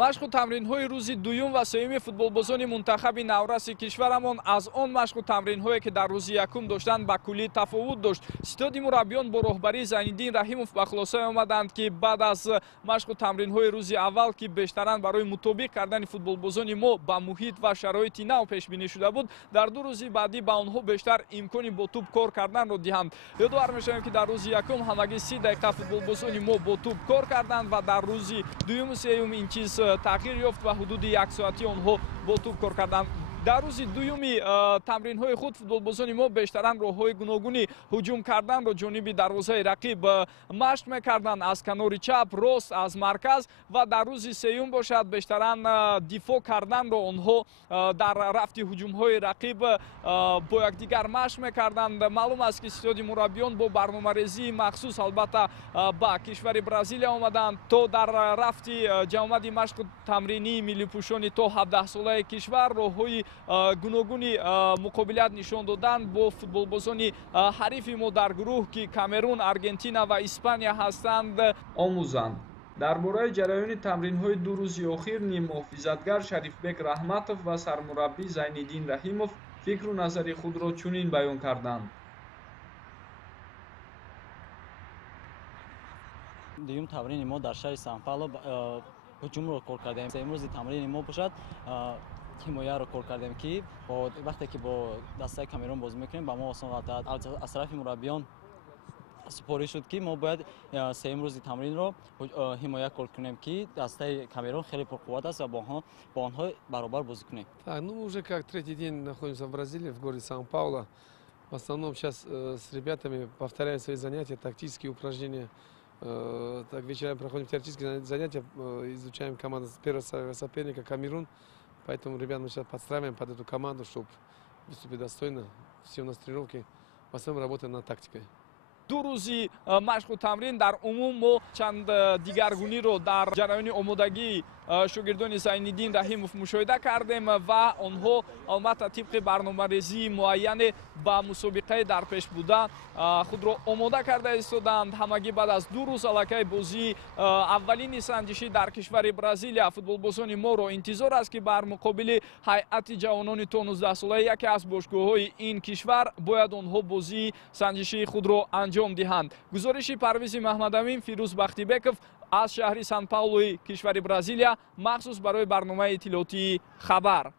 машқу тамринҳои рӯзи дуюм ва сеюми футболбозони мунтахаби навраси кишварамон аз он машқу тамринҳое ки дар рӯзи якум доштанд ба куллӣ тафовут дошт. Ситоди мураббиён бо роҳбарии Зайниддин Раҳимов ба хулосае омаданд ки баъд аз машқу тамринҳои рӯзи аввал ки бештаран барои мутобиқ кардани футболбозони мо ба муҳит ва шароити нав пешбинӣ шуда буд, дар ду рӯзи баъдӣ ба онҳо бештар имкони бо тӯб кор карданро диҳанд. Ёдовар мешавем ки дар рӯзи якум ҳамагӣ 30 дақиқа футболбозони мо бо тӯб кор карданд ва дар рӯзи дуюму сеюм ин чиз тағйир ёфт ва ҳудуди 1 соатӣ онҳо бо тӯб кор карданд. дар рӯзи дуюми тамринҳои худ футболбозони мо бештаран роҳҳои гуногуни ҳуҷум карданро ҷониби дарвозаи рақиб машқ мекарданд, аз канори чап, рост, аз марказ. Ва дар рӯзи сеюм бошад, бештаран дифоъ карданро онҳо дар рафти ҳуҷумҳои рақиб бо якдигар машқ мекарданд. маълум аст ки ситоди мураббиён бо барномарезии махсус албатта ба кишвари Бразилия омаданд то дар рафти ҷамъомади машқу тамринии миллипӯшони то 17 солаи кишвар роҳҳои гуногуни муқобилат нишон додан бо футболбозони ҳарифи мо дар гурӯҳ ки Камерун, Аргентина ва Испания ҳастанд омӯзанд. дар бораи ҷараёни тамринҳои ду рӯзи охир ним муҳофизатгар Шарифбек Раҳматов ва сармураббӣ Зайниддин Раҳимов фикру назари худро чунин баён карданд. дуюм тамрини мо дар шаҳри Сан-Пауло ҳуҷумро кор кардем. имрӯзи тамрини мо бошад ҳимояро кор кардем ки вақте ки бо дастаи Камерун бозӣ мекунем ба мо осон ватад. аз тарафи мураббиён супорӣ шуд ки мо бояд сеюм рӯзи тамринро ҳимоя кор кунем ки дастаи Камерун хеле пурқувват аст ва бо онҳо баробар бозӣ кунем. Ну, уже как третий день находимся в Бразилии, в городе Сан-Пауло. В основном сейчас с ребятами повторяем свои занятия, тактические упражнения. Так вечерами проходим теоретические занятия, изучаем команду первого соперника Камерун. Поэтому, ребят, мы сейчас подстраиваем под эту команду, чтобы выступить достойно. Все у нас тренировки, в основном работаем над тактикой. ду рӯзи машқу тамрин дар умум мо чанд дигаргуниро дар ҷараёни омодагии шогирдони Зайниддин Раҳимов мушоҳида кардем ва онҳо албатта тибқи барномарезии муайяне ба мусобиқаи дар пеш буда худро омода карда истоданд. ҳамагӣ баъд аз ду рӯз аллакай бозии аввалини санҷишӣ дар кишвари Бразилия футболбозони моро интизор аст ки бар муқобили ҳайати ҷавонони то 19 солаи яке аз бошгоҳҳои ин кишвар бояд онҳо бозии санҷишии худро анҷом диҳанд. гузориши Парвизи Маҳмадамин, Фирӯз Бахтибеков аз шаҳри Сан-Паулои кишвари Бразилия махсус барои барномаи иттилоотии хабар.